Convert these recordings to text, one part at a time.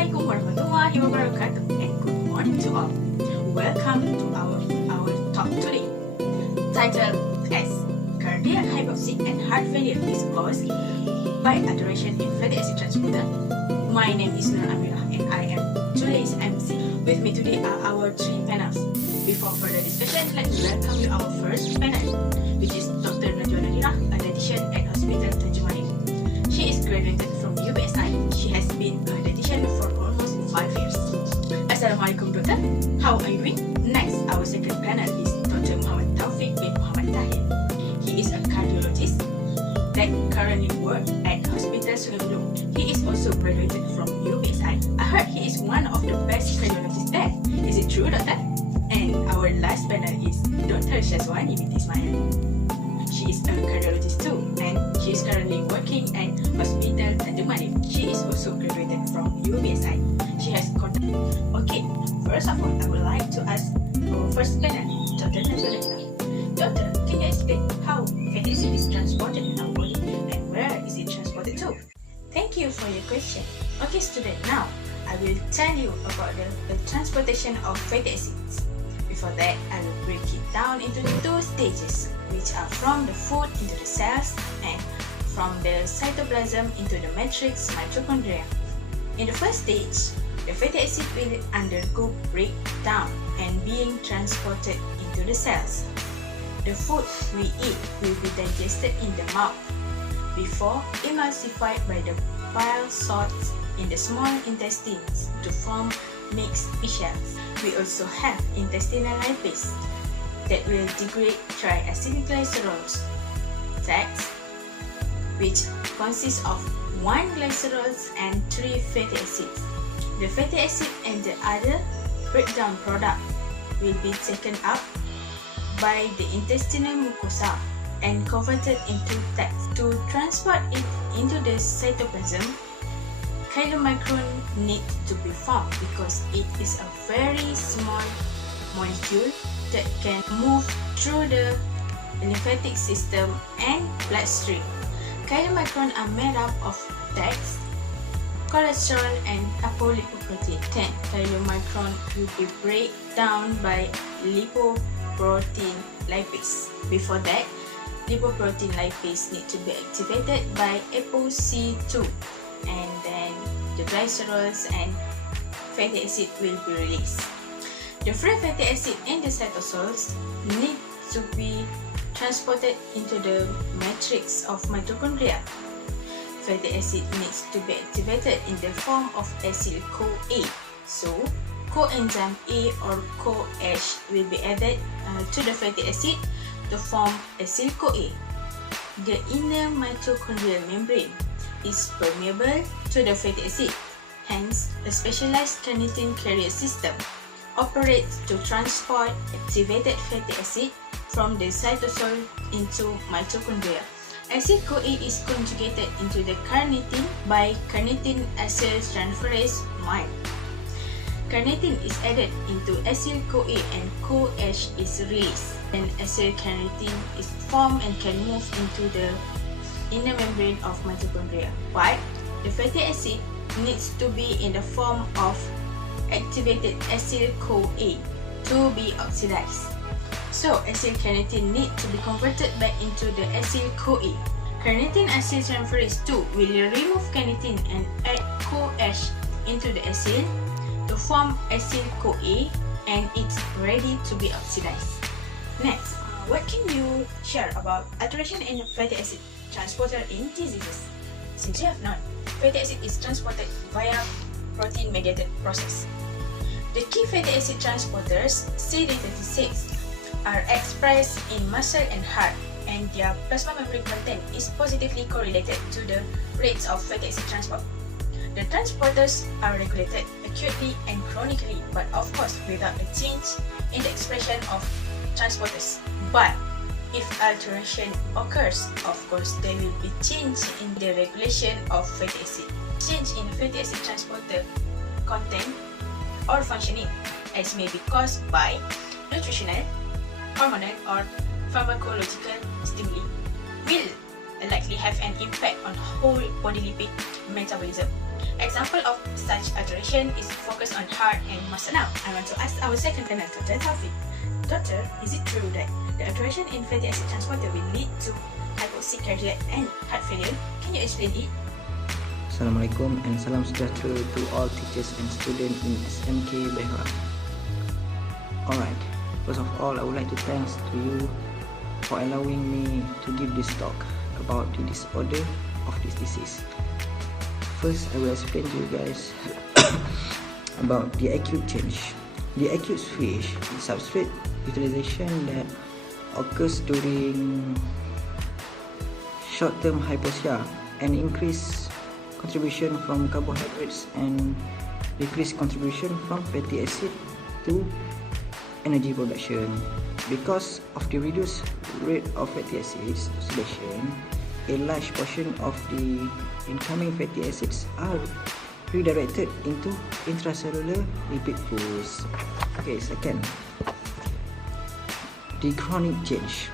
Assalamualaikum warahmatullahi wabarakatuh and good morning to all. Welcome to our talk today, titled as Cardiac Hypoxia and Heart Failure is Caused by Alteration in Fatty Acid Transporter. My name is Nadhirah and I am today's MC. With me today are our three panels. Before further discussion, let me welcome you our first panel, which is Dr. Nadhirah, a dietitian at Hospital Syazwanie. She is graduated from UBSI. She has been a dietitian for almost 5 years. Assalamualaikum doctor, how are you doing? Next, our second panel is Dr. Taufiq bin Tahir. He is a cardiologist that currently works at Hospital Syazwanie. He is also graduated from UBSI. I heard he is one of the best cardiologists there. Is it true, doctor? And our last panel is Dr. Syazwanie binti Ismail. She is a cardiologist too, and she is currently working at Hospital Syazwanie. She is also graduated from UBSI. She has contact. Okay, first of all, I would like to ask our first panel, Dr. Nadhirah. Doctor, can you explain how fatty acid is transported in our body and where is it transported to? Thank you for your question. Okay, student, now I will tell you about the transportation of fatty acids. Before that, I will break it down into two stages, which are from the food into the cells and from the cytoplasm into the matrix mitochondria. In the first stage, the fatty acid will undergo breakdown and being transported into the cells. The food we eat will be digested in the mouth before emulsified by the bile salts in the small intestines to form mixed vesicles. We also have intestinal lipase that will degrade triacylglycerols, TAGs, which consists of 1 glycerols and 3 fatty acids. The fatty acid and the other breakdown product will be taken up by the intestinal mucosa and converted into TAGs. To transport it into the cytoplasm, chylomicron needs to be formed because it is a very small molecule that can move through the lymphatic system and bloodstream. Chylomicron are made up of TAGs, cholesterol and apolipoprotein. 10. Chylomicron will be break down by lipoprotein lipase. Before that, lipoprotein lipase need to be activated by ApoC2, and then the glycerols and fatty acid will be released. The free fatty acid in the cytosols need to be transported into the matrix of mitochondria. Fatty acid needs to be activated in the form of acyl-CoA. So, coenzyme A or CoH will be added to the fatty acid to form acyl-CoA. The inner mitochondrial membrane is permeable to the fatty acid. Hence, a specialized carnitine carrier system operates to transport activated fatty acid from the cytosol into mitochondria. Acyl-CoA is conjugated into the carnitine by carnitine acyltransferase 1. Carnitine is added into acyl-CoA and CoH is released. Then acyl-carnitine is formed and can move into the inner membrane of mitochondria. But the fatty acid needs to be in the form of activated acyl-CoA to be oxidized. So, acyl-carnitine need to be converted back into the acyl-CoA. Carnitine acyltransferase 2 will remove carnitine and add CoH into the acyl to form acyl-CoA, and it's ready to be oxidized. Next, what can you share about alteration in fatty acid transporter in diseases? Since you have known, fatty acid is transported via protein-mediated process. The key fatty acid transporters, CD36, are expressed in muscle and heart, and their plasma membrane content is positively correlated to the rates of fatty acid transport. The transporters are regulated acutely and chronically, but of course without a change in the expression of transporters. But if alteration occurs, of course there will be change in the regulation of fatty acid. Change in fatty acid transporter content or functioning, as may be caused by nutritional, hormonal or pharmacological stimuli, will likely have an impact on whole body lipid metabolism. Example of such alteration is focused on heart and muscle. Now, I want to ask our second panel, Dr. Taufiq. Doctor, is it true that the alteration in fatty acid transporter will lead to hypoxic cardiac and heart failure? Can you explain it? Assalamualaikum and salam sejahtera to all teachers and students in SMK Behra. Alright, first of all, I would like to thanks to you for allowing me to give this talk about the disorder of this disease. First, I will explain to you guys about the acute change. The acute switch in substrate utilization that occurs during short-term hypoxia and increased contribution from carbohydrates and decreased contribution from fatty acid to energy production. Because of the reduced rate of fatty acids oxidation, a large portion of the incoming fatty acids are redirected into intracellular lipid pools. Okay, second, the chronic change.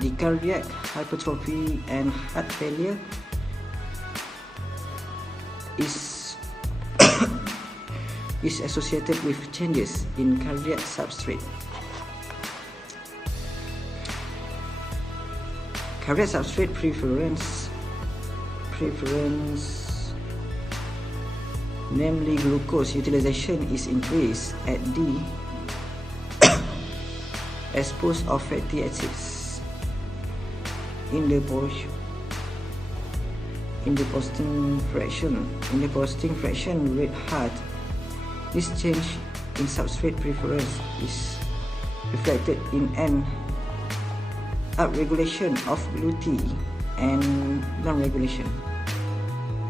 The cardiac hypertrophy and heart failure is associated with changes in cardiac substrate. Cardiac substrate preference, namely glucose utilization, is increased at the expose of fatty acids in the posting fraction rate heart. This change in substrate preference is reflected in an upregulation of GLUT and downregulation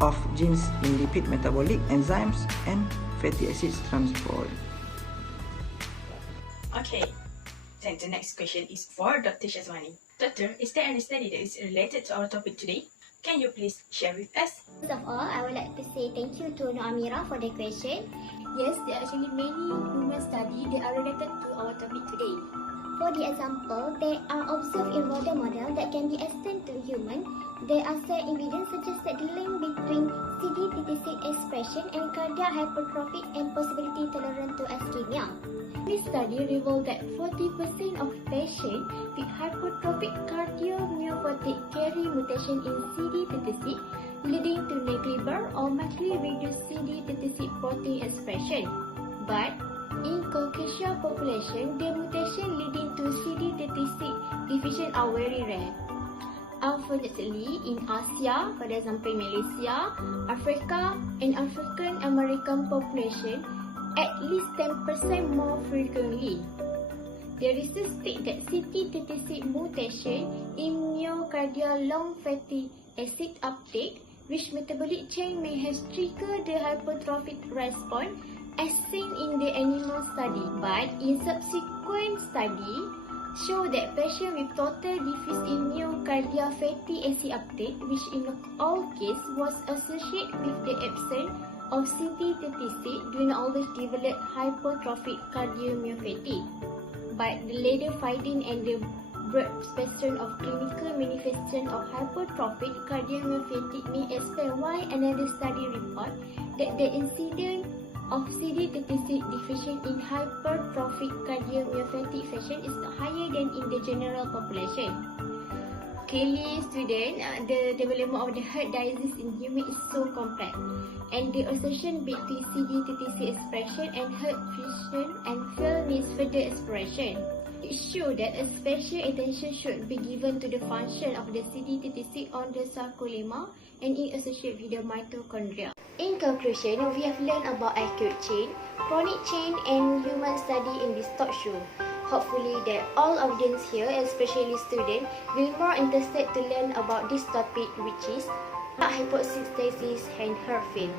of genes in lipid metabolic enzymes and fatty acids transport. Okay, then the next question is for Dr. Syazwanie. Doctor, is there any study that is related to our topic today? Can you please share with us? First of all, I would like to say thank you to Nadhirah for the question. Yes, there are actually many human studies that are related to our topic today. For the example, they are observed in rodent model that can be extended to human. There are some evidence suggested the link between CD36 expression and cardiac hypertrophy and possibility tolerant to ischemia. This study revealed that 40% of patients with hypertrophic cardiomyopathy carry mutation in CD36, leading to negligible or muchly reduced CD36 protein expression. But in Caucasian population, the mutation leading to CD36 deficient are very rare. Unfortunately, in Asia, for example Malaysia, Africa, and African American population, at least 10% more frequently. The research states that CD36 mutation in myocardial long fatty acid uptake, which metabolic change may have triggered the hypertrophic response as seen in the animal study, but in subsequent study show that patients with total defect in myocardial fatty acid uptake, which in all cases was associated with the absence of CD36, do not always develop hypertrophic cardiomyopathy. But the later finding and the broad spectrum of clinical manifestation of hypertrophic cardiomyopathy may explain why another study report that the incidence of CD36 deficient in hypertrophic cardiomyopathy fashion is higher than in the general population. Clearly, student, the development of the heart disease in human is so complex, and the association between CD36 expression and heart function and fail needs further exploration. It shows that a special attention should be given to the function of the CD36 on the sarcolemma and in association with the mitochondria. In conclusion, we have learned about acute chain, chronic chain, and human study in this talk show. Hopefully that all audience here, especially students, will more interested to learn about this topic, which is hypoxic stasis and heart failure.